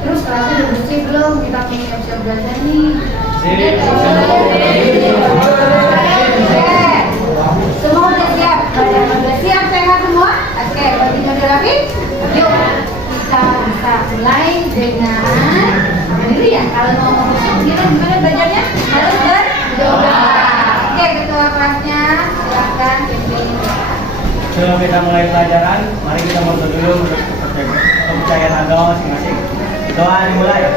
Terus kelasnya udah bersih belum? Kita mau siap-siap belajar nih. Semua udah siap? Udah siap sehat semua? Oke, bajunya udah rapi? Yuk, kita bisa mulai dengan apa dulu ya? Kalau mau gimana belajarnya? Harus berdoa. Oke, ketua kelasnya silakan pimpin. Sebelum kita mulai pelajaran, mari kita berdoa dulu untuk kepercayaan agama masing-masing. Doa dimulai.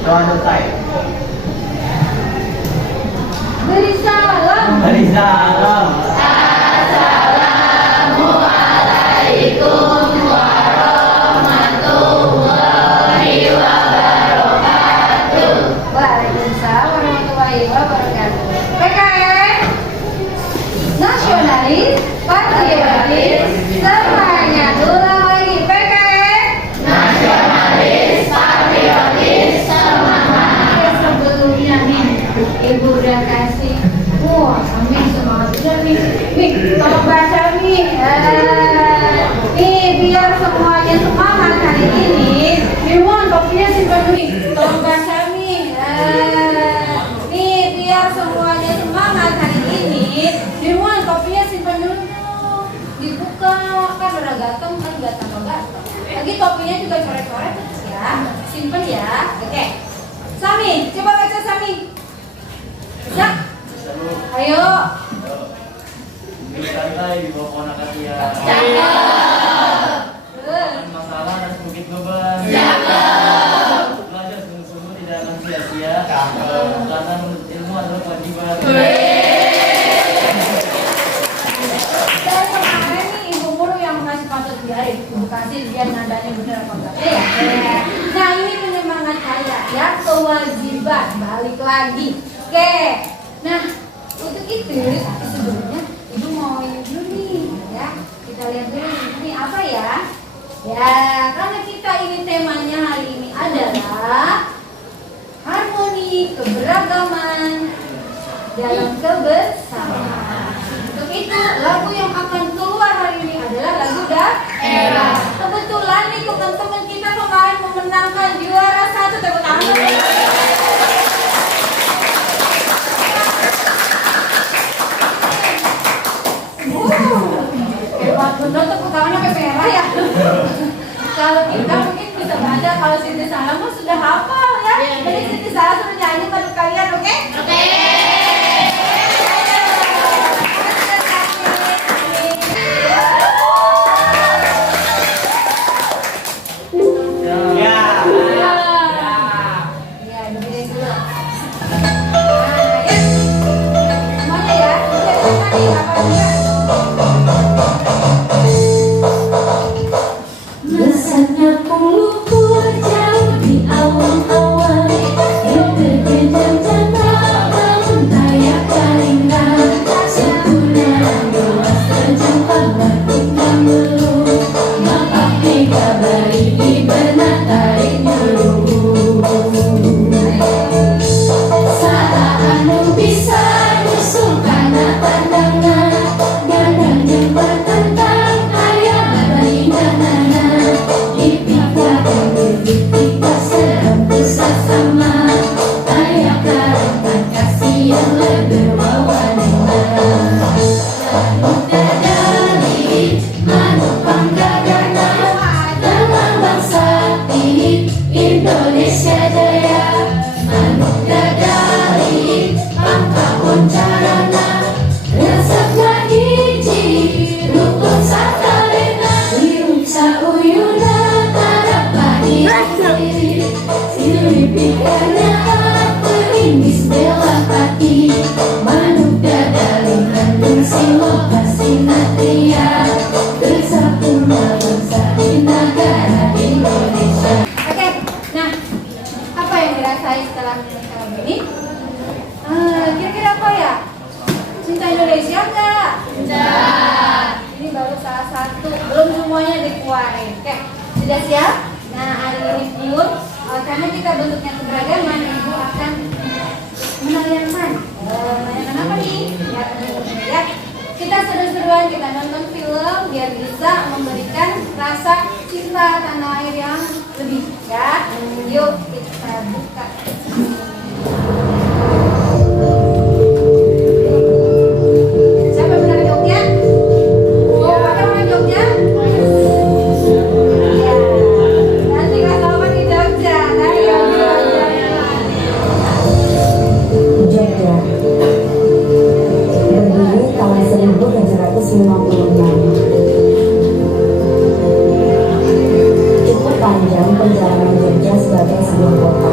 Doa selesai. Beri salam. Beri salam. Assalamualaikum warahmatullahi wabarakatuh. Waalaikumsalam warahmatullahi wabarakatuh. PKN nasionalis, patriotis, semuanya ulang lagi. PKN nasionalis, patriotis, semangat. Sebelumnya nih, Ibu udah kasih. Wah, Amin semangat udah nih. Nih, tolong baca nih. Nih, biar semuanya semangat hari ini. Firman, kopinya simpan dulu nih. Tolong baca nih. Nih, biar semuanya semangat hari ini. Firman, kopinya simpan dulu dong. Dibuka, kan udah gatel, kan udah tambah gatel. Lagi kopinya juga coret-coret ya. Simpen ya. Oke. Sami, coba baca Sami. Bisa? Ayo. Santai di bawah ponakan dia. Masalah dan sedikit beban. Belajar sungguh-sungguh tidak akan sia-sia. Karena menuntut ilmu adalah kewajiban. Dan kemarin nih ibu guru yang kasih patut biarin, ibu kasih biar nadanya bener apa enggak ya. Nah ini penyemangat saya ya, kewajiban balik lagi. Oke. Nah untuk itu sebelumnya ibu mau ini dulu nih ya. Kita lihat dulu ini apa ya. Ya karena kita ini temanya hari ini adalah harmoni keberagaman dalam kebersamaan. Untuk itu lagu yang akan keluar hari ini adalah lagu Daerah. Kebetulan nih teman-teman kita kemarin memenangkan juara 1, tepuk tangan. Hebat bener tepuk tangannya sampai merah ya. Kalau kita mungkin bisa baca, kalau Siti Salam mah sudah hafal ya. Jadi Siti Salam suruh nyanyi pada kalian, oke? Oke. Besarnya lumpur jauh di awan-awan, yang terjejak namun tayak kalingkan. Sempurna luas terjempat bertukang belum, maka kita beri ibadah tarik nyuruh. Saat anu bisa nyusul karena pandangan, gadang yang bertentang ayah bari nanana. Kita sedang bisa sama, ayah karena kasih yang lebih berwarna. Lalu dari anu panggagana dalam bangsa ini Indonesia Jaya. Anu dari pangkahon carana resepna hiji rukun satalena liung sauyuna tarapani siripikana teringis bela hati manuk dadali kandung silo kasinatria bersapuna bangsa di negara Indonesia. Oke, nah apa yang dirasain setelah lagu ini? Kira-kira apa ya? Cinta Indonesia enggak? Cinta. Ini baru salah satu, belum semuanya dikeluarin. Oke, sudah siap? Nah hari ini pun karena kita bentuknya keberagaman, ibu akan menayangkan apa nih? Ya, kita sudah seru-seruan kita nonton film biar bisa memberikan rasa cinta tanah air yang lebih ya. Yuk kita buka. Siapa yang benar Jogja? Oh, pakai orang Jogja? Ya. Nanti kelas 8 di Jogja. Ayo. Jogja berdiri tahun 1756. Cukup panjang perjalanan Jogja sebagai sebuah kota.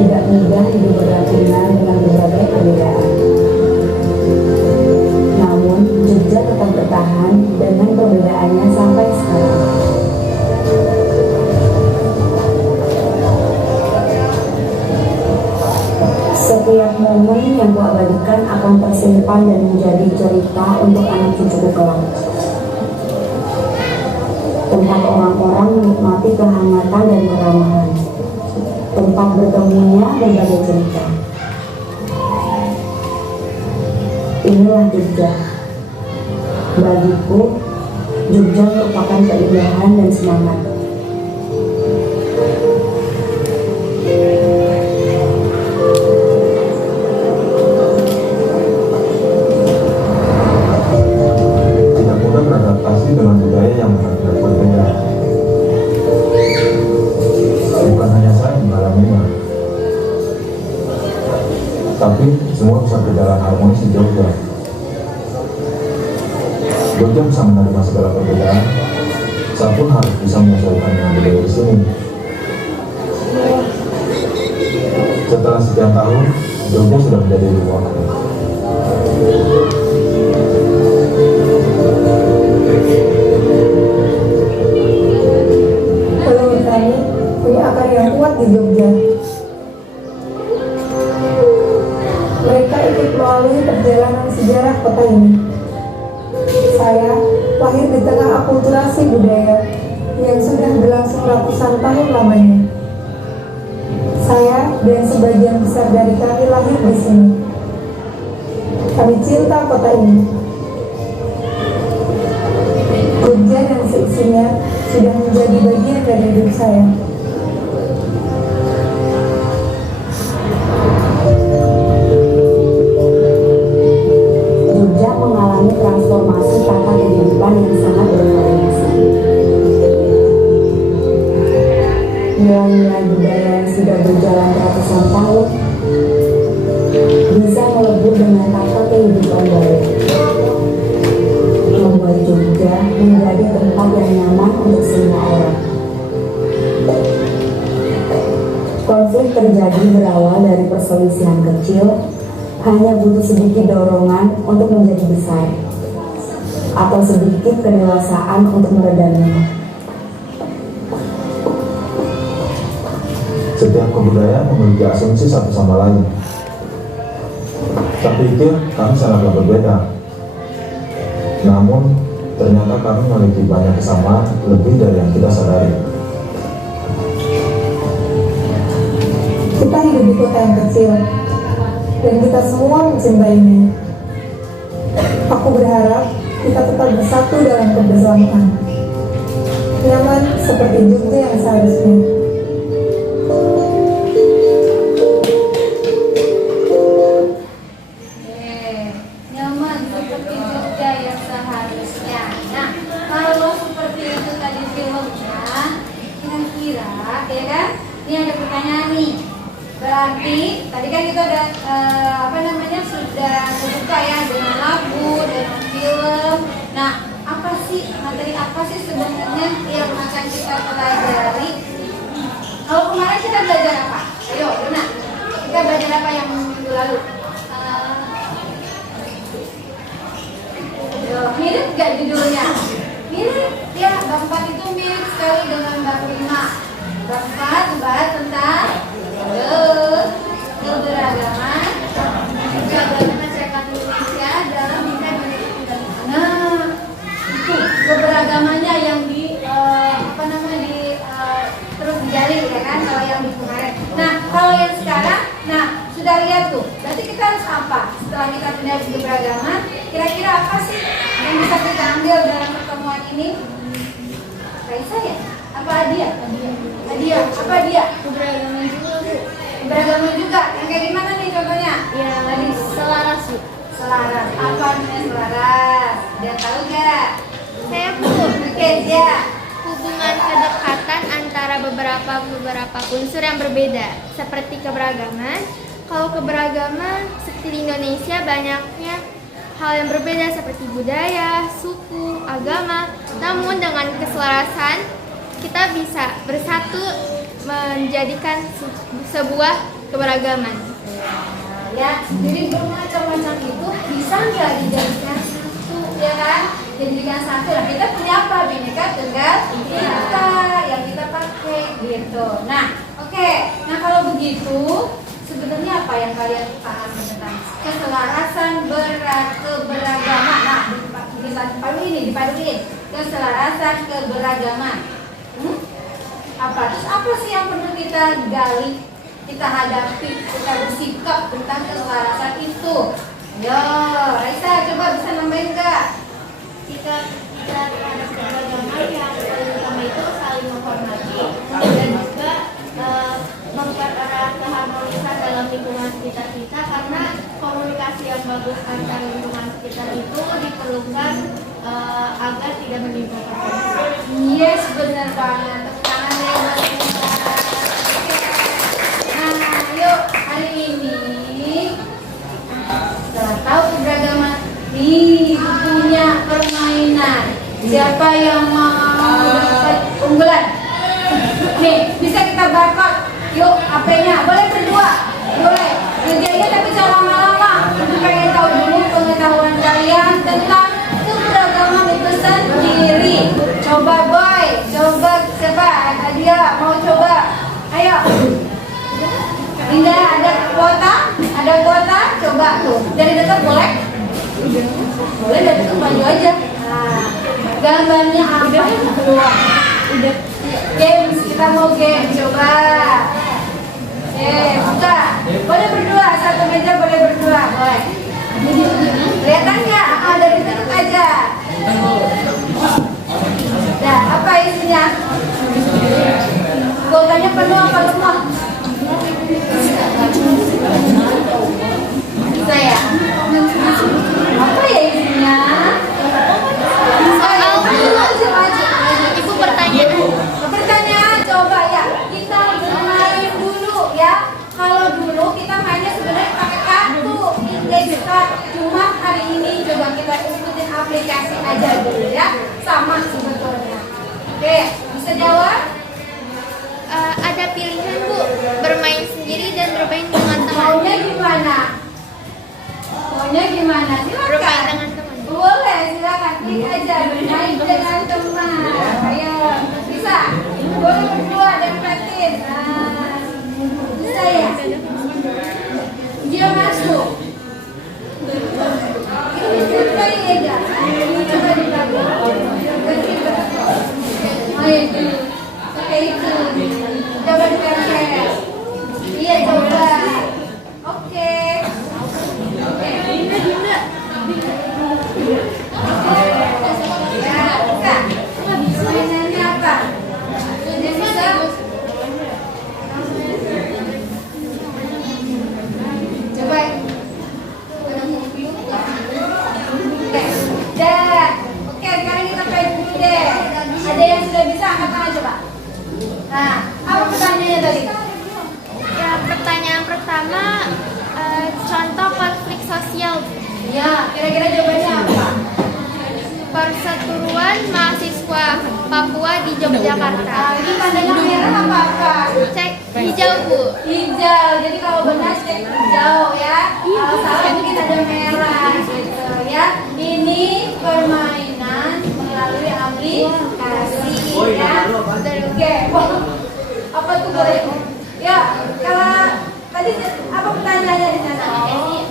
Tidak mudah hidup berdampingan dengan berbagai perbedaan. Namun Jogja tetap bertahan dengan perbedaannya sampai sekarang. Setiap momen yang kuabadikan akan tersimpan dan menjadi cerita untuk anak cucuku kelak. Tempat orang-orang menikmati kehangatan dan keramahan. Tempat bertemunya berbagai cerita. Inilah Jogja. Bagiku, Jogja merupakan keindahan dan semangat. Beradaptasi dengan budaya yang benar-benar berbeda. Bukan hanya saya yang mengalaminya, tapi semua bisa berjalan harmonis di Jogja. Jogja bisa menerima segala perbedaan, saya pun harus bisa menyesuaikan dengan budaya di sini. Setelah sekian tahun, Jogja sudah menjadi rumahku. Leluhur kami punya akar yang kuat di Jogja. Mereka ikut melalui perjalanan sejarah kota ini. Saya lahir di tengah akulturasi budaya yang sudah berlangsung ratusan tahun lamanya. Saya dan sebagian besar dari kami lahir di sini. Kami cinta kota ini. Jogja dan seisinya sudah menjadi bagian dari hidup saya. Jogja mengalami transformasi tata kehidupan yang sangat bervariasi. Nilai-nilai budaya yang sudah berjalan ratusan tahun bisa melebur dengan tata kehidupan baru, membuat Jogja menjadi tempat yang nyaman untuk semua orang. Konflik terjadi berawal dari perselisihan kecil, hanya butuh sedikit dorongan untuk menjadi besar, atau sedikit kedewasaan untuk meredamnya. Setiap kebudayaan memiliki asumsi satu sama lain. Tak pikir kami sangatlah berbeda. Namun, ternyata kami memiliki banyak kesamaan lebih dari yang kita sadari. Kita hidup di kota yang kecil, dan kita semua mencintainya. Aku berharap kita tetap bersatu dalam kebersamaan, nyaman seperti Jogja yang seharusnya. Nyaman seperti Jogja yang seharusnya. Nah, kalau seperti itu tadi filmnya, kira-kira, ya kan? Ini ada pertanyaan nih. Berarti tadi kan kita udah sudah terbuka ya dengan lagu, dengan film. Nah, materi apa sih sebenarnya yang akan kita pelajari? Kalau kemarin kita belajar apa? Ayo, Luna. Kita belajar apa yang minggu lalu? Mirip gak judulnya? Mirip ya, bab 4 itu mirip sekali dengan bab 5. Bab 4 membahas tentang keberagaman masyarakat Indonesia dalam bingkai pendidikan. Nah, itu keberagamannya yang terus dijalin ya kan, kalau yang di kemarin. Nah, kalau yang sekarang, sudah lihat tuh. Berarti kita harus apa? kalau kita punya keberagaman, kira-kira apa sih yang bisa kita ambil dalam pertemuan ini? Raisa ya? Apa Adia? Adia. Apa dia? Keberagaman juga, Bu. Keberagaman juga. Yang kayak gimana nih contohnya? Ya, Tadi selaras, Bu. selaras. Apa artinya selaras? Dia tahu gak? Saya, Bu. Oke, dia. Hubungan kedekatan antara beberapa unsur yang berbeda, seperti keberagaman. Kalau keberagaman seperti di Indonesia banyaknya hal yang berbeda seperti budaya, suku, agama. Namun dengan keselarasan kita bisa bersatu menjadikan sebuah keberagaman. Ya, jadi bermacam-macam itu bisa nggak dijadikan satu, ya kan? Dijadikan satu. Lah kita punya apa? Bineka Tunggal Ika yang kita pakai gitu. Nah, oke. Nah kalau begitu, sebenarnya apa yang kalian pahami tentang keselarasan keberagaman? Nah, dipaduin. Keselarasan keberagaman. Apa? Terus apa sih yang perlu kita gali, kita hadapi, kita bersikap tentang keselarasan itu? Yo, Raisa coba bisa nambahin nggak? Kita terhadap keberagaman yang paling utama itu saling menghormati dan juga mempererat keharmonisan dalam lingkungan sekitar kita, karena komunikasi yang bagus antar lingkungan sekitar itu diperlukan agar tidak menimbulkan konflik. Yes, benar banget. Tepuk tangan deh buat semua. Nah, yuk hari ini setelah tahu keberagaman, nih punya permainan. Siapa yang mau dapat unggulan? Nih, bisa kita barcode. Yuk, HP-nya boleh berdua, boleh. Kerjanya tapi jangan lama-lama. Pengen tahu dulu pengetahuan kalian tentang keberagaman itu sendiri. Coba boy, coba siapa? Adia mau coba? Ayo. Indah ada kuota, coba tuh. Dari dekat boleh? Boleh dari dekat maju aja. Nah, gambarnya apa? Udah. Games, kita mau game, coba. Buka. Boleh berdua, satu meja boleh berdua, boleh. Kelihatan nggak? Dari dekat aja. Nah, apa isinya? Kuotanya penuh apa lemah? Bisa ya? Apa ya isinya? Ibu pertanyaan. Pertanyaan coba ya. Kita main dulu ya. Kalau dulu kita mainnya sebenarnya pakai kartu, index card. Cuma hari ini coba kita ikutin aplikasi aja dulu ya. Sama sebetulnya. Oke, bisa jawab? Ada pilihan, Bu, bermain sendiri dan bermain dengan teman. Maunya gimana? Maunya gimana? Bermain Silakan. dengan teman. Boleh, silakan klik aja bermain dengan teman. Ayo, bisa. Boleh berdua dan praktis. Nah, bisa ya? Dia masuk. Ini selesai aja. Coba di belakang. Oh itu. Oke itu. Coba dipepet. Iya coba. Oke. Oke. Dinda. Ya, bisa. Mainannya apa? Sudah bisa? Coba. Oke. Dah. Oke, sekarang kita play dulu deh. Ada yang sudah bisa angkat tangan coba. Nah, apa pertanyaannya tadi? Ya, pertanyaan pertama, contoh konflik sosial. Ya, kira-kira jawabannya apa? Perseteruan mahasiswa Papua di Yogyakarta. Ini tandanya merah apa? Cek hijau, Bu. Hijau. Jadi kalau benar cek hijau ya. Kalau salah mungkin ada merah gitu ya. Ini permainan melalui aplikasi ya. Oke. Apa tuh boleh? Ya, kalau tadi apa pertanyaannya di sana?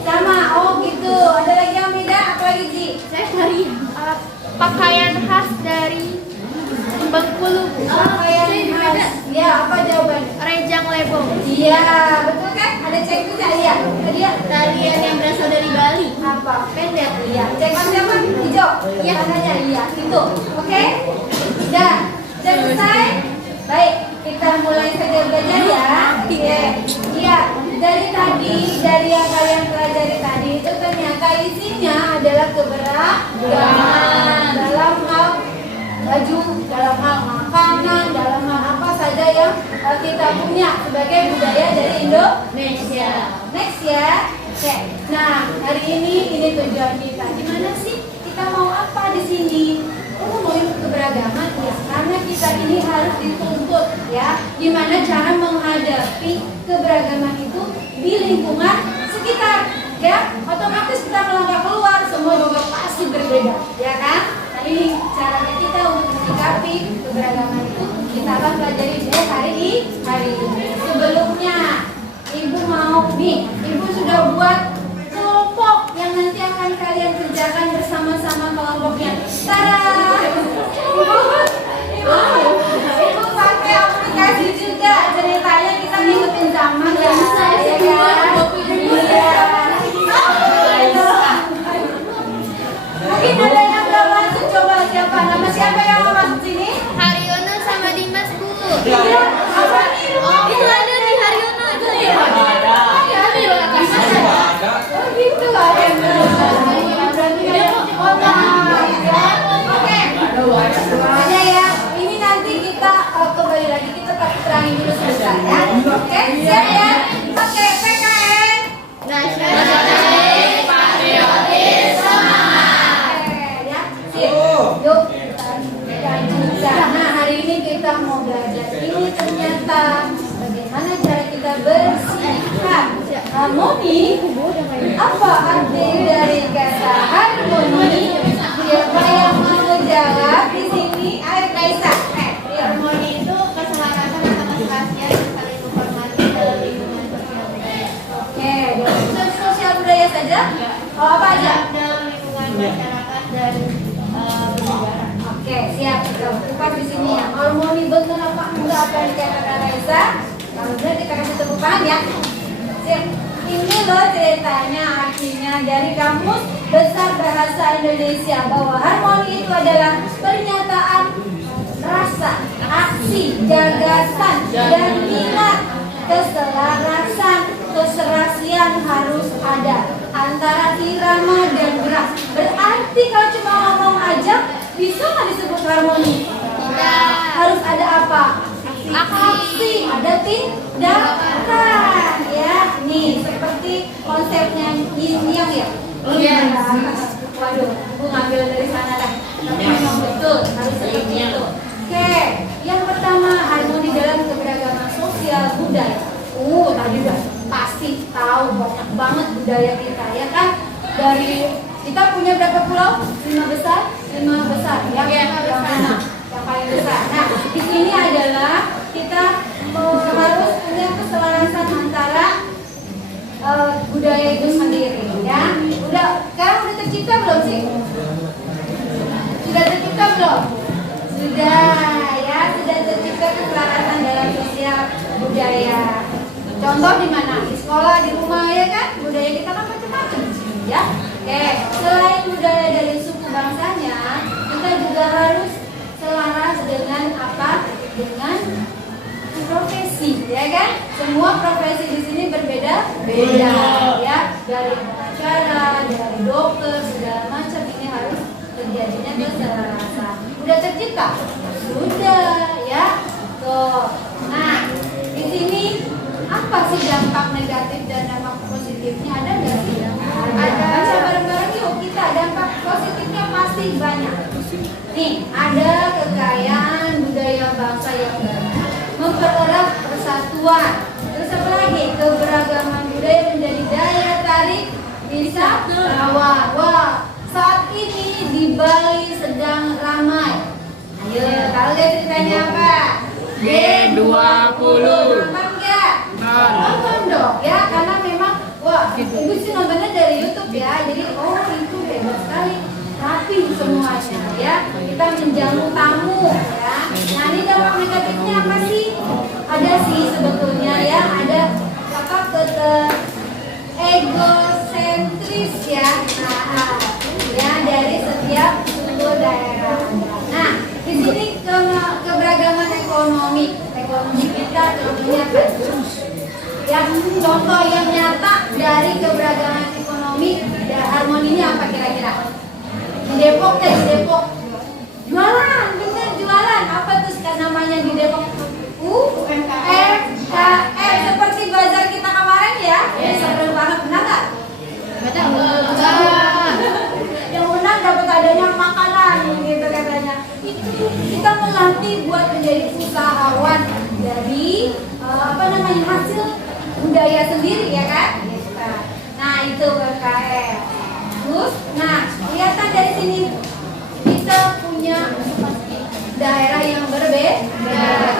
Sama. Oh gitu. Ada lagi yang beda? Apa lagi Ji? Saya cari pakaian khas dari Bengkulu, Bu. Pakaian khas. Ya, apa jawabannya? Rejang Lebong. Iya, betul kan? Ada cek juga ya. Tadi ya. Tarian yang berasal dari Bali. Iya, aja, iya, itu. Oke? Sudah selesai? Baik, kita mulai saja belajar ya. Oke. Iya, dari yang kalian pelajari tadi itu ternyata isinya adalah keberagaman dalam hal baju, dalam hal makanan, dalam hal apa saja yang kita punya sebagai budaya dari Indonesia. Next ya. Oke. Nah, hari ini tujuan kita. Gimana sih? Kita mau apa di sini? Ngomongin keberagaman ya, karena kita ini harus dituntut ya, gimana cara menghadapi keberagaman itu di lingkungan sekitar ya. Otomatis kita melangkah keluar, semua juga pasti berbeda ya kan. Nah ini caranya kita untuk menyikapi keberagaman itu kita akan pelajari deh hari ini. Sebelumnya ibu mau nih, ibu sudah buat kelompok yang nanti akan kalian kerjakan bersama-sama kelompoknya. Tada! Ibu pakai aplikasi juga. Ceritanya kita ngikutin zaman ya. Mungkin ada yang belum masuk, coba siapa? Nama siapa yang mau masuk sini? Haryono sama Dimas, Bu. Iya, apa nih? Itu ada di Haryono itu ya. Oh gitu lah ya. Oke. Ya. Ini nanti kita kembali lagi kita terangin dulu sebentar ya. Oke, siap ya. Oke, PKN. Nasionalis, patriotis, semangat. Ya, sip. Yuk. Nah, hari ini kita mau belajar ini ternyata bagaimana cara kita bersikap harmoni. Apa arti dari kata harmoni? Siapa yang mau jawab di sini? Ayo Kaisa. Harmoni itu keselarasan atau keserasian yang saling menghormati dalam lingkungan sosial budaya. Oke, dalam sosial budaya saja? Oh, apa aja? Dalam lingkungan masyarakat dan bernegara. Oke, siap. Kita kupas di sini ya. Harmoni benar apa enggak apa yang dikatakan Raisa? Kalau benar kita kasih tepuk tangan ya. Siap. Ini loh ceritanya, artinya dari Kamus Besar Bahasa Indonesia bahwa harmoni itu adalah pernyataan rasa, aksi, gagasan, dan minat. Keselarasan, keserasian harus ada antara irama dan gerak. Berarti kalau cuma ngomong aja bisa nggak disebut harmoni? Tidak. Harus ada apa? Aksi, ada tindakan ya. Nih seperti konsepnya yin yang ya. Iya. Waduh, aku ngambil dari sana lah. Tapi memang betul harus seperti itu. Oke, yang pertama harmoni dalam keberagaman sosial budaya. Tadi udah pasti tahu banyak banget budaya kita ya kan. Dari kita punya berapa pulau? 5 besar ya. Yang mana? Yang paling besar. Nah, di sini adalah kita harus punya keselarasan antara budaya itu sendiri ya. Sekarang udah tercipta belum sih? Sudah tercipta belum? Sudah tercipta keselarasan dalam sosial budaya. Contoh di mana? Di sekolah, di rumah ya kan? Budaya kita kan macam-macam ya. Oke, selain budaya dari suku bangsanya, kita juga harus selaras dengan apa? Dengan profesi, ya kan? Semua profesi di sini berbeda-beda, ya. Dari pengacara, dari dokter, segala macam ini harus terjadinya keselarasan. Udah tercipta? Sudah, ya. Tuh. Nah, di sini apa sih dampak negatif dan dampak positifnya? Ada nggak sih? Ada. Baca bareng-bareng yuk kita. Dampak positifnya pasti banyak. Nih, ada kekayaan budaya bangsa yang banyak, mempererat persatuan. Terus apa lagi? Keberagaman budaya menjadi daya tarik wisatawan. Wah, saat ini di Bali sedang ramai. Ayo, tahu gak ceritanya apa? G20. Nonton nggak? Nonton dong, ya, karena memang wah, ibu sih nontonnya dari YouTube ya. Jadi itu hebat sekali, rapi semuanya ya. Kita menjamu tamu ya. Nah, ini dampak negatifnya apa sih? Ada sih sebetulnya ya, ada apa egosentris ya. Nah, ya dari setiap suku Ya, contoh yang nyata dari keberagaman ekonomi dan harmoninya apa kira-kira? Di Depok deh, di Depok. Jualan, bener jualan. Apa tuh namanya di Depok? UMKM. Seperti bazar kita kemarin ya. Seru banget, benar nggak? Betul. Yang menang dapat adanya makanan gitu katanya. Itu kita melatih buat menjadi usahawan dari hasil budaya sendiri ya kan? Nah itu UMKM. Terus, nah kelihatan dari sini kita punya daerah yang berbeda.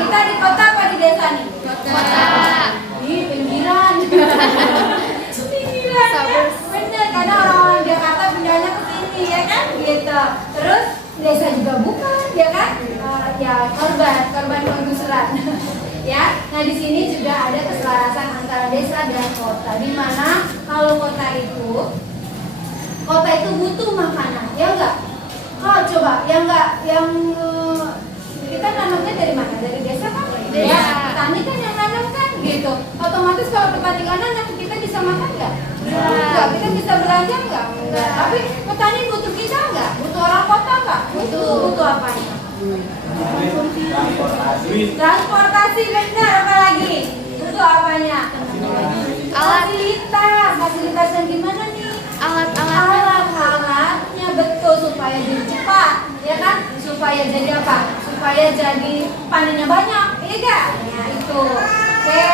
Kita di kota apa di desa nih? Kota. Di pinggiran. Pinggiran ya. Bener karena orang Jakarta pindahnya ke sini ya kan? Gitu. Terus desa juga bukan ya kan? Ya korban penggusuran. Ya, nah di sini juga ada keselarasan antara desa dan kota. Di mana kalau kota itu butuh makanan, ya enggak? Oh coba, yang kita nanamnya dari mana? Dari desa kan? Desa. Ya, petani kan yang nanam kan, gitu. Otomatis kalau petani nggak nanam, kita bisa makan nggak? Enggak. Kita bisa belanja nggak? Enggak. Tapi petani butuh kita nggak? Butuh orang kota nggak? Butuh apa nih? Transportasi benar, apa lagi? Butuh apanya? Fasilitas yang gimana nih? Alat-alatnya betul supaya jadi cepat, ya kan? Supaya jadi apa? Supaya jadi panennya banyak, iya gak? Ya itu. Oke,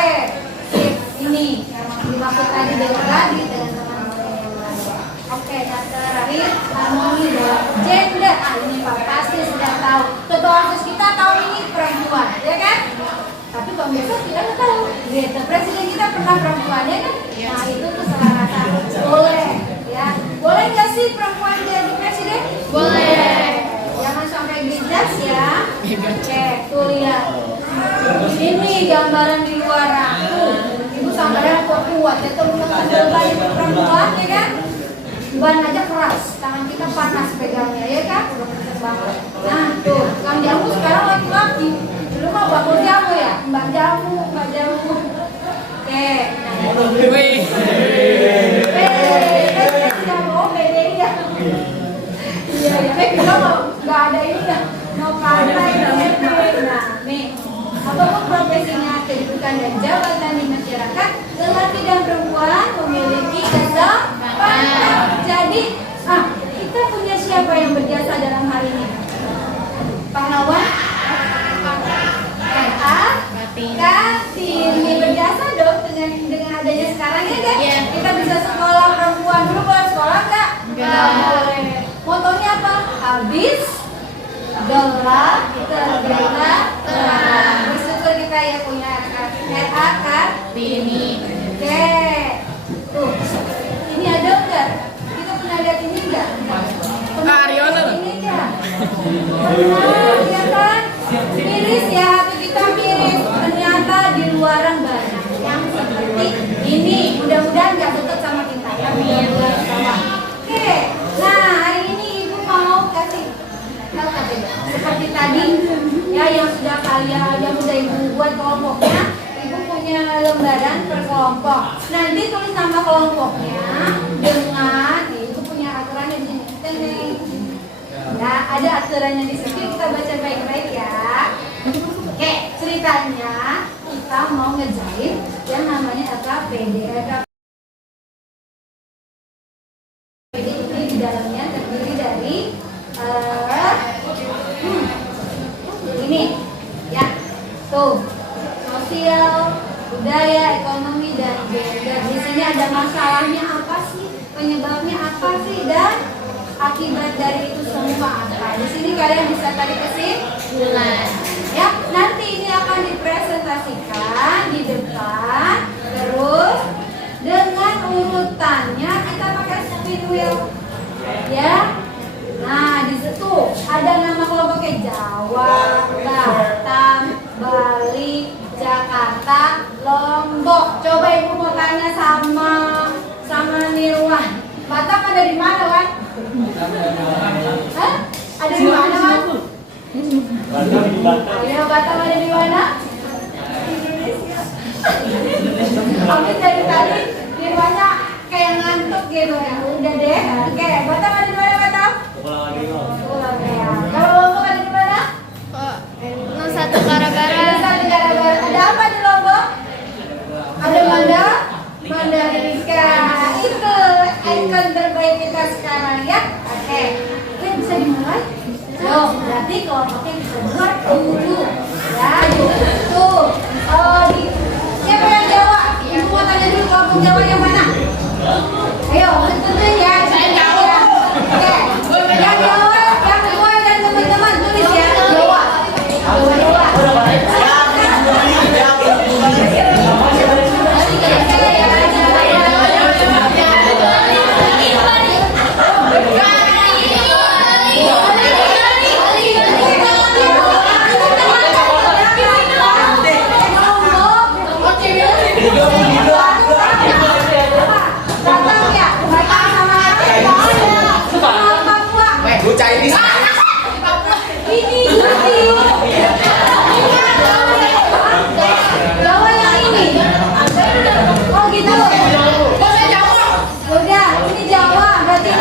sip. Ini yang dimaksud tadi dengan teman-teman yang lain. Oke, dan terakhir harmoni dalam gender. Ini Pak pasti sudah tahu. Ketua OSIS kita tahun ini perempuan, ya kan? Tapi pemirsa kita nggak tahu. Gitu. Presiden kita pernah perempuan, ya kan? Nah itu keselarasan. Boleh, ya. Boleh nggak sih perempuan jadi presiden? Boleh. Jangan sampai bijak ya. Oke, tuh lihat. Ini gambaran di luar aku. Ibu sampean kok kuat ya teman-teman berbalik perempuan, ya kan? Ban aja keras, tangan kita panas pegangnya, ya kan? Udah keras banget. Nah tuh, Kang Jamu sekarang laki-laki. Dulu mah bakul jamu ya, Mbak Jamu. Oke. Iya. Kita mau nggak ada ini ya, mau pandai nah, nih. Apapun profesinya, kedudukan dan jabatan di masyarakat, lelaki dan perempuan memiliki kesempatan. Jadi, kita punya siapa yang berjasa dalam hal ini? Pahlawan? Kartini berjasa dong dengan adanya sekarang ya kan? Kita bisa sekolah perempuan dulu boleh sekolah nggak? Nggak boleh. Motonya apa? Habis gelap terbela terang. Bersyukur kita ya punya RA Kartini. Oke. Tuh. Ini ada enggak? Kita pernah lihat ini enggak? Ariola. Ini enggak? Benar, ya kan? Miris ya, hati kita miris. Ternyata di luaran banyak yang seperti ini. Mudah-mudahan nggak tutup sama kita ya. Oke. Nah, hari ini Ibu mau kasih tahu seperti tadi ya yang sudah Ibu buat kelompoknya. Ibu punya lembaran per kelompok. Nanti tulis nama kelompoknya dengan Ibu punya aturannya di sini. Nah, ada aturannya di sini, kita baca baik-baik ya. Oke, ceritanya kita mau ngerjain yang namanya LKPD. LKPD ini di dalamnya terdiri dari ini ya, tuh sosial, budaya, ekonomi dan gender. Di sini ada masalahnya apa sih, penyebabnya apa sih, dan akibat dari itu semua apa. Di sini kalian bisa tarik kesimpulan. Ya, nanti ini akan dipresentasikan di depan, terus dengan urutannya kita pakai spin wheel, ya. Nah, di situ ada nama kelompoknya Jawa, Batam, Bali, Jakarta, Lombok. Coba Ibu mau tanya sama Nirwan. Batam ada di mana, Wan? Hah? Ada di mana, Wan? Ayo, Batam ada di mana? Indonesia. Oke, dari tadi di rumahnya kayak ngantuk gitu ya. Udah deh. Oke, Batam ada di mana Batam? Pulang lagi kok. Pulang ya. Kalau Lombok ada di mana? Nusa Tenggara Barat. Nusa Tenggara Barat. Ada apa di Lombok? Ada Mandalika. Itu ikon terbaik kita sekarang ya. Oke. Oke, bisa dimulai? Tuh, berarti kelompoknya bisa buat dulu. Ya, tuh. Oh, siapa yang Jawa? Ibu mau tanya dulu kelompok Jawa yang mana? Ayo, tentuin ya. Saya Jawa. Oke. Yang Jawa, yang kedua dan teman-teman tulis ya. Jawa. Jawa yang ini. Oh gitu. Udah, ini Jawa berarti.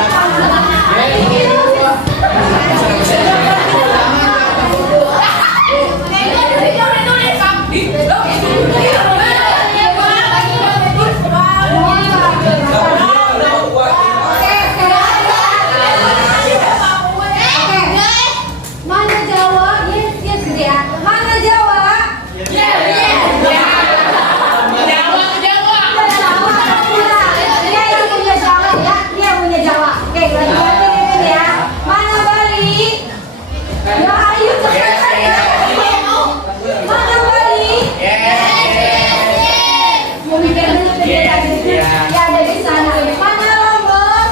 Mana Jawa? Yes, yes gitu ya. Mana Jawa? Dia itu punya Jawa ya, dia punya Jawa. Oke, lagi ini ya. Mana Bali? Ya ayo cepetan ya. Mana Bali? Mau mikir dulu tadi. Ya ada di sana. Mana Lombok?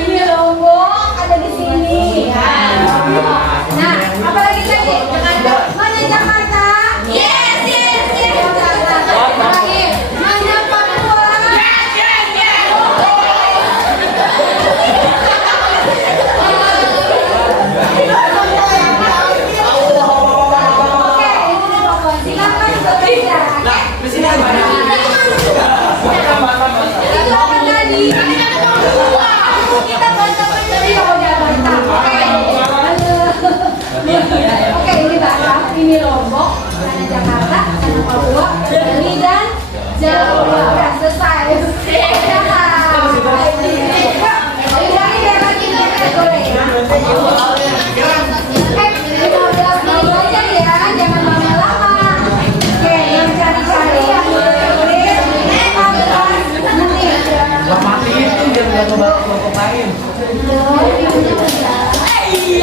Ini Lombok ada di sini. Nah, apa lagi tadi? Mana Jakarta? Jakarta. Lagi. Mana Papua? Oke, ini Papua. Silakan bekerja. Itu apa tadi? Kita Batam tadi udah Batam. Oke, ini Batam, ini Lombok, sana Jakarta, sana Papua, Bali dan Jawa. Udah selesai. Ulangi daerah kita boleh ya. 15 menit aja ya, jangan lama-lama. Oke, yang cari-cari yang boleh 15 menit. Mati itu dia nggak coba kelompok lain. Ini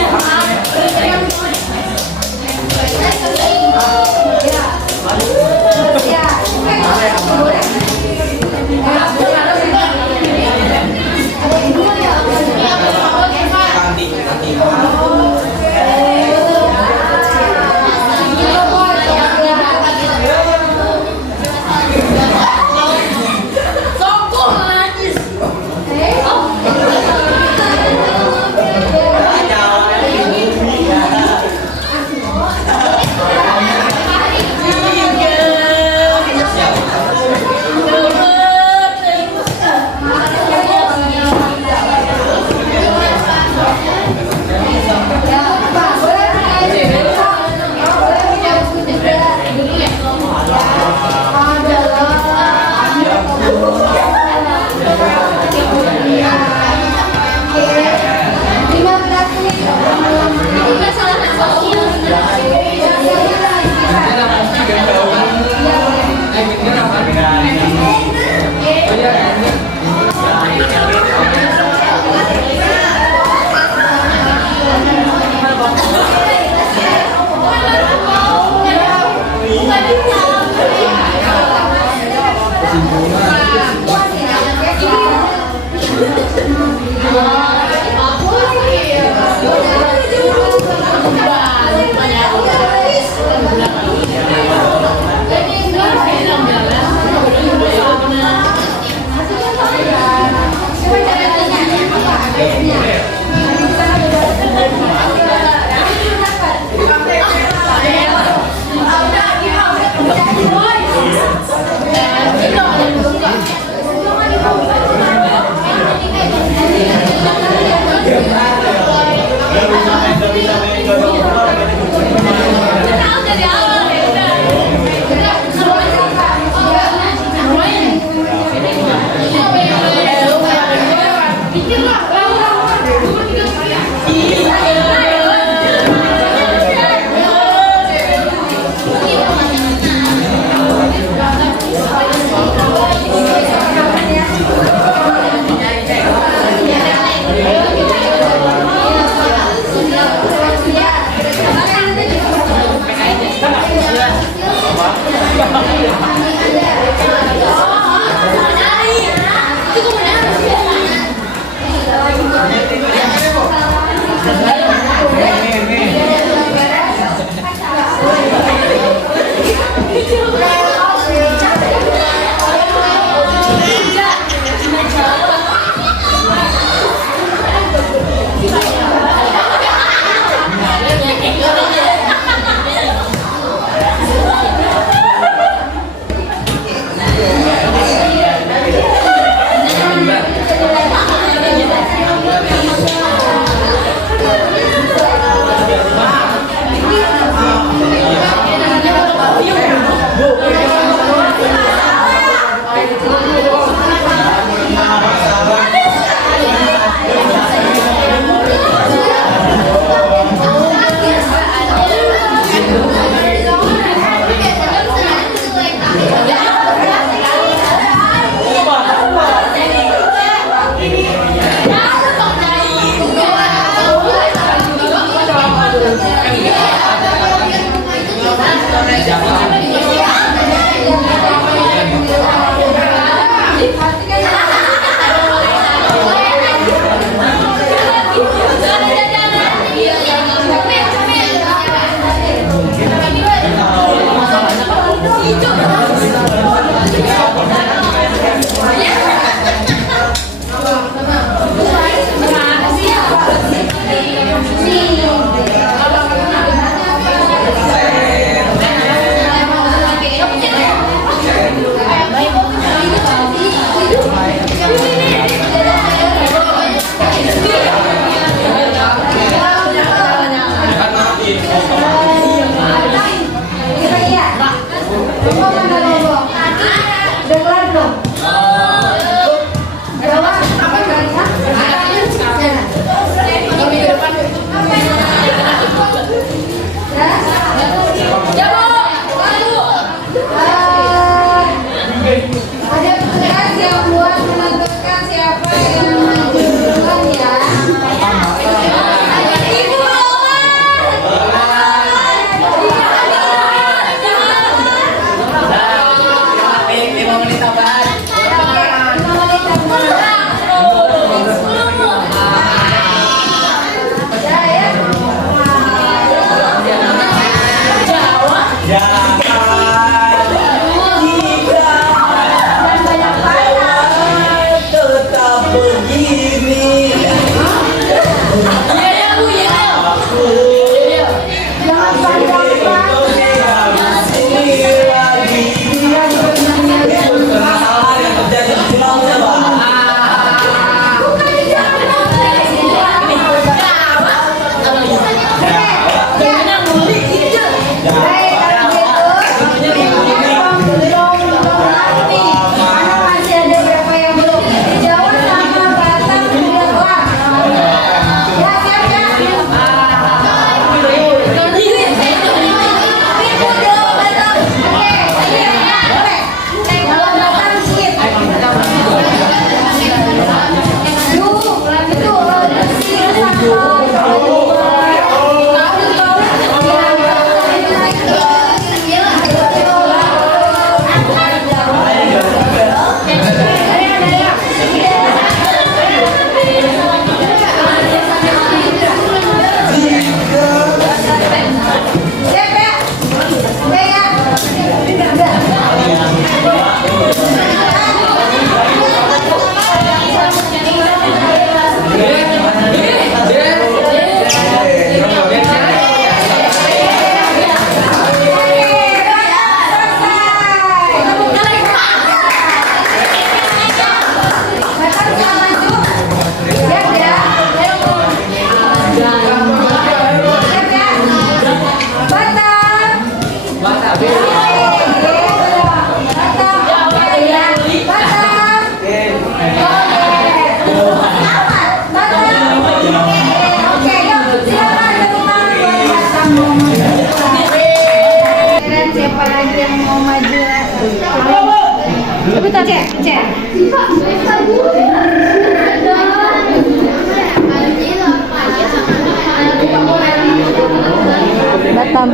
Batam.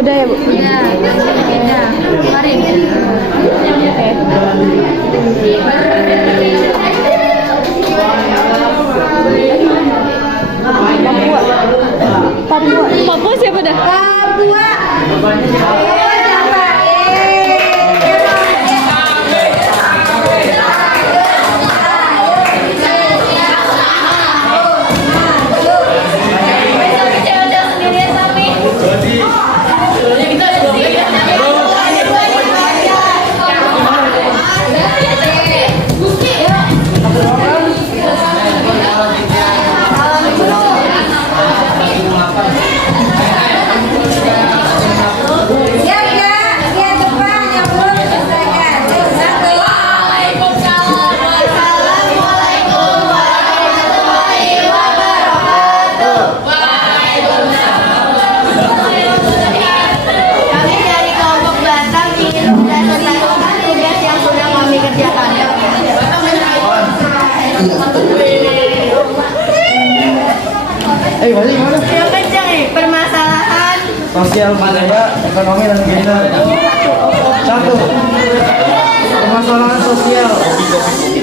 Udah ya Bu? Udah. Papua siapa dah? Papua. Bebannya siapa? Permasalahan Sosial budaya, ekonomi dan gender. 1. Permasalahan sosial.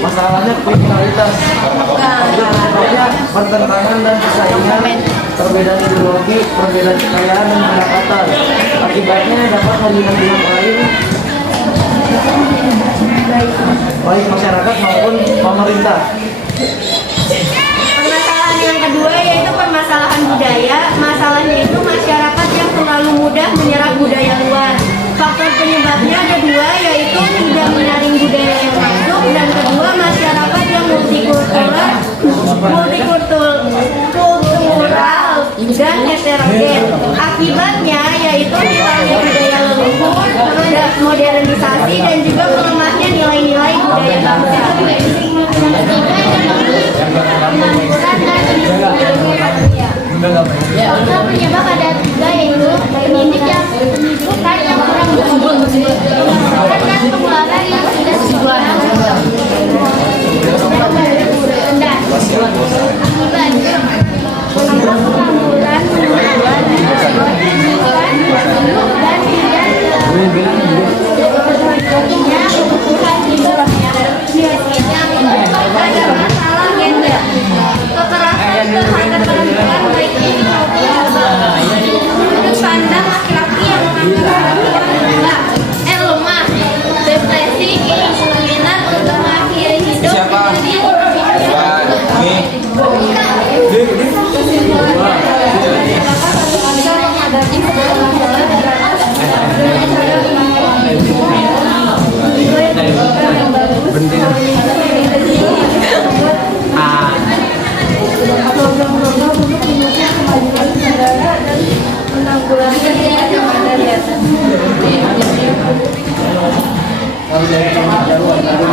Masalahnya kriminalitas. Contohnya pertentangan dan persaingan, perbedaan ideologi, perbedaan kekayaan dan pendapatan. Akibatnya dapat membina pihak lain, baik masyarakat maupun pemerintah. permasalahan yang kedua yaitu permasalahan budaya. Masalahnya itu masyarakat yang terlalu mudah menyerap budaya luar. Faktor penyebabnya ada 2, yaitu tidak menyaring budaya yang masuk, dan kedua masyarakat yang multikultural dan heterogen. Akibatnya yaitu hilangnya budaya leluhur, modernisasi, dan juga melemahnya nilai-nilai budaya bangsa. Faktor penyebab ada 3, yaitu pendidikan yang kurang berkumpul, dan pengeluaran yang sudah sebulan rendah. Akibat pengangguran, dan kebutuhan hidup ada masalah gender, kekerasan terhadap perempuan baik ini maupun sudut pandang laki-laki yang menganggap perempuan lemah, depresi, keinginan untuk mengakhiri hidup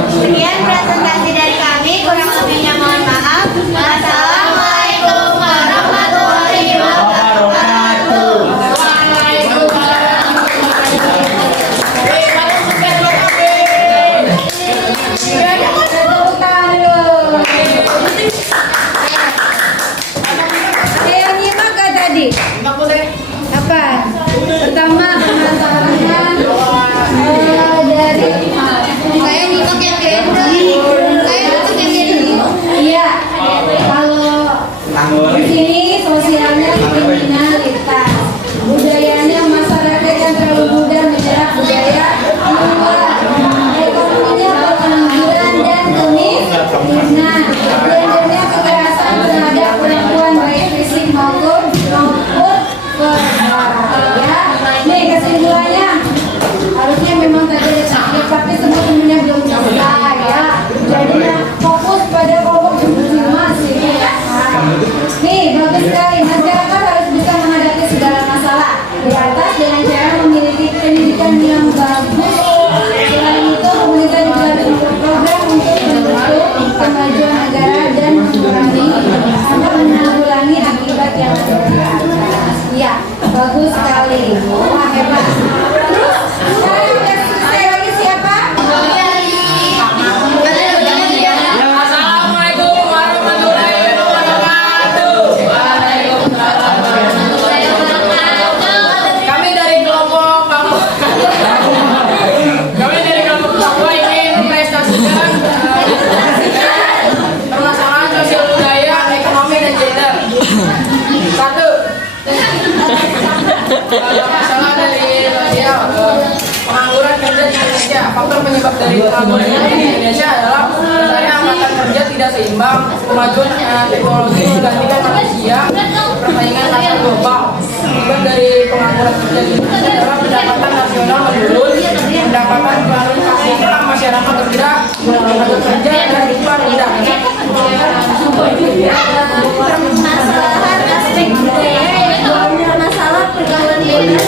Sekian presentasi dari kami, kurang lebihnya mohon maaf. Wassalamualaikum warahmatullahi wabarakatuh. Saya nyimak gak tadi? Apa? Pertama permasalahan dari saya nyimak yang gender. Saya nyimak yang gender. Iya. Kalau di sini sosialnya kriminalitas, budayanya masyarakat yang terlalu mudah menyerap budaya luar, ekonominya pengangguran dan kemiskinan, gendernya kekerasan terhadap perempuan baik fisik maupun verbal. Ya, nih kesimpulannya harusnya memang tadi ada tapi semua temennya belum selesai ya. Jadinya fokus pada kelompok masing-masing. Nih bagus sekali, masyarakat harus bisa menghadapi segala masalah di atas dengan cara memiliki pendidikan yang bagus. Selain itu, pemerintah juga membuat program untuk mendukung kemajuan negara dan menanggulangi akibat yang ada di atas. Iya, bagus sekali. Wah hebat. Terus sekarang udah selesai lagi siapa? Assalamualaikum warahmatullahi wabarakatuh. Kami dari kelompok Papua ingin mempresentasikan permasalahan sosial budaya, ekonomi dan gender. 1. faktor penyebab dari pengangguran di Indonesia adalah misalnya angkatan kerja tidak seimbang, kemajuan teknologi menggantikan manusia, persaingan pasar global. Akibat dari pengangguran kerja di Indonesia adalah pendapatan nasional menurun, pendapatan kapita masyarakat bergerak, tenaga kerja dan upah rendah. Permasalahan aspek budaya yaitu masalah pergaulan bebas.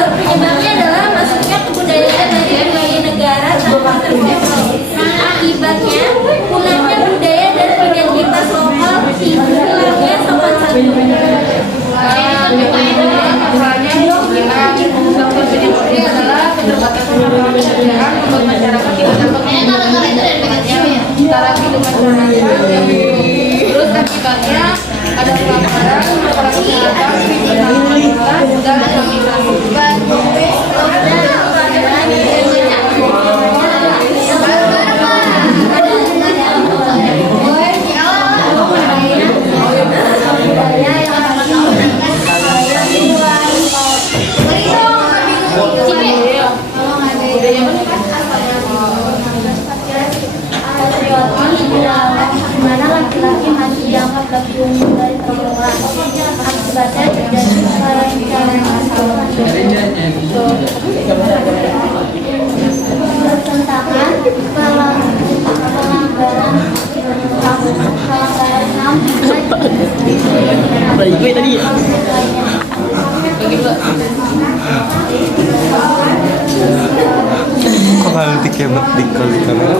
Penyebabnya adalah masuknya kebudayaan dari berbagai negara tanpa terkontrol. Akibatnya punahnya budaya dan identitas lokal hilangnya sopan santun. Adalah keterbatasan lapangan pekerjaan membuat masyarakat tidak dapat taraf hidup masyarakat. Terus akibatnya ada pelanggaran masalah kesehatan, kriminalitas dan Dimana laki-laki masih dianggap lebih unggul dari perempuan. Akibatnya terjadi perencanaan masalah pertentangan, pelanggaran Kok nanti kemet dikal di kamera?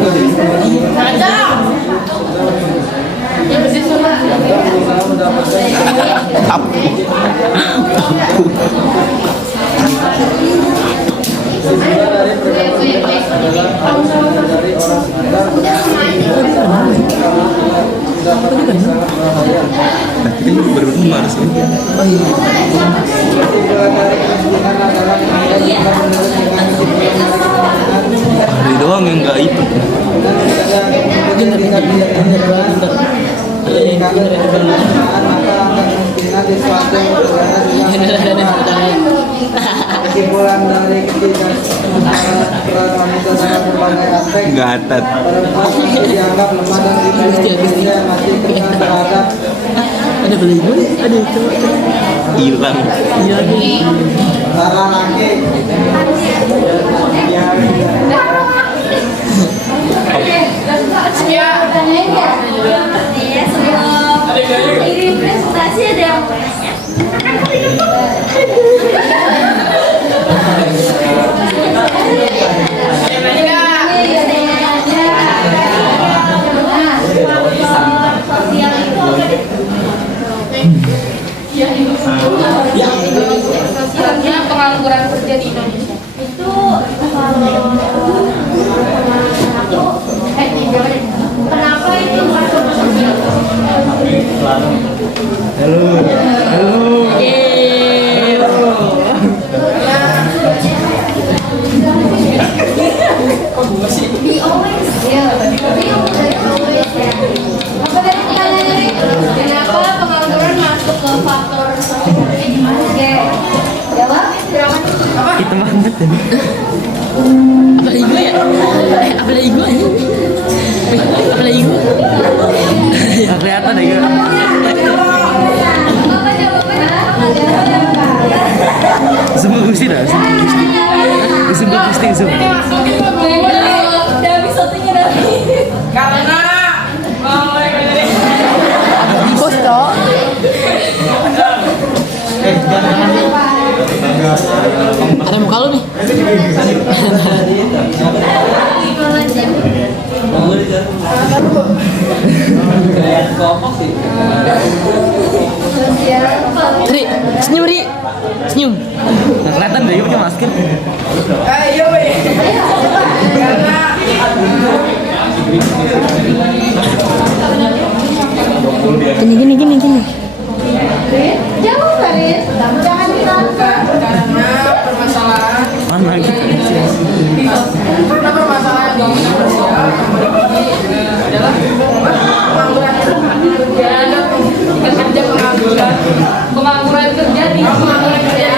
Sesudah dari perbedaan adalah dari orang sekitar sangat berbahaya. Nah, kita juga berdua sih. Kesimpulan dari kesimpulan adalah Ahli doang yang nggak itu. Kesimpulan dari ketiga wanita dalam berbagai aspek Gatat. perempuan masih dianggap lemah dan Indonesia masih kenal terhadap Ada beliau, ada coba. Hilang. Iya lagi. para laki yang sebelum kirim presentasi ada yang sosialnya pengangguran kerja di Indonesia. itu kalau kenapa itu masuk sosial? Be always, apa tadi pertanyaannya? Kenapa pengangguran masuk ke faktor sosial? Oke, jawab. Itu banget tadi. Apalagi gue ya? Apalagi gue ya? Apalagi gue? Ya kelihatan deh gue. Apa jawabannya? Zoom gusti dah. Zoom gusti zoom. Udah habis satunya nanti. Karena Bos toh. Ada muka lu nih. Ri, senyum Ri. Senyum. Nggak kelihatan deh, pakai masker. ayo karena Gini. Jawab Farid, jangan ditangkap. karena permasalahan Mana gitu? karena permasalahan gangguan sosial yang paling tinggi adalah pengangguran kerja di Indonesia.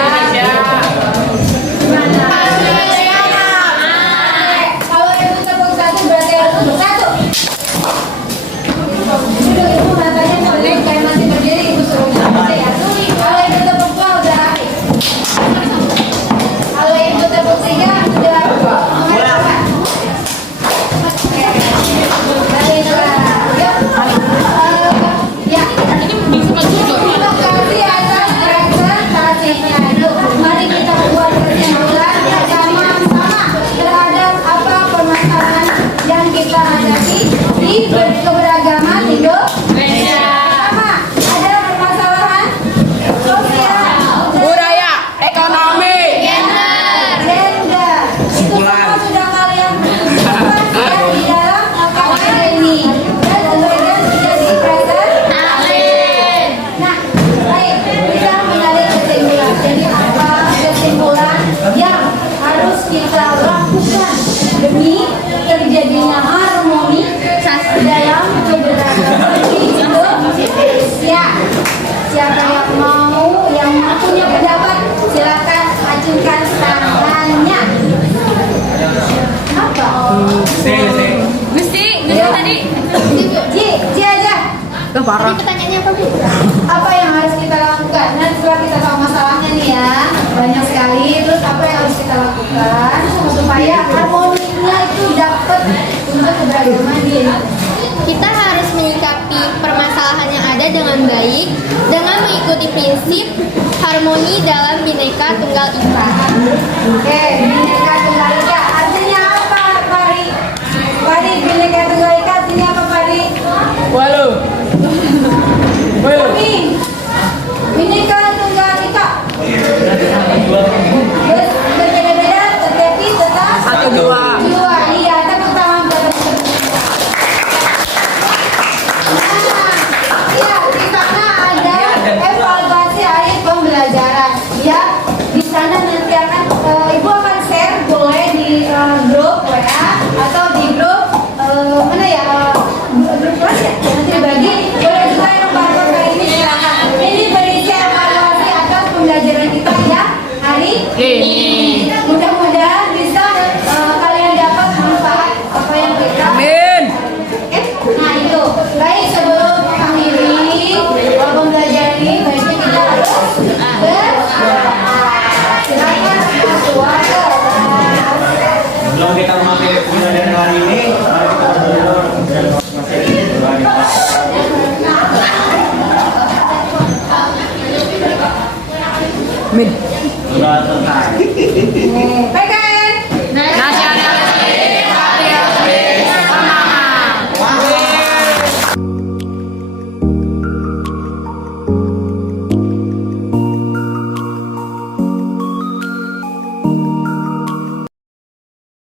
parah. Ini pertanyaannya apa, Bu? Apa yang harus kita lakukan? Nah, setelah kita tahu masalahnya nih ya, banyak sekali. Terus apa yang harus kita lakukan supaya harmoninya itu dapat untuk keberagaman di Indonesia? Kita harus menyikapi permasalahan yang ada dengan baik dengan mengikuti prinsip harmoni dalam Bhinneka Tunggal Ika. Oke,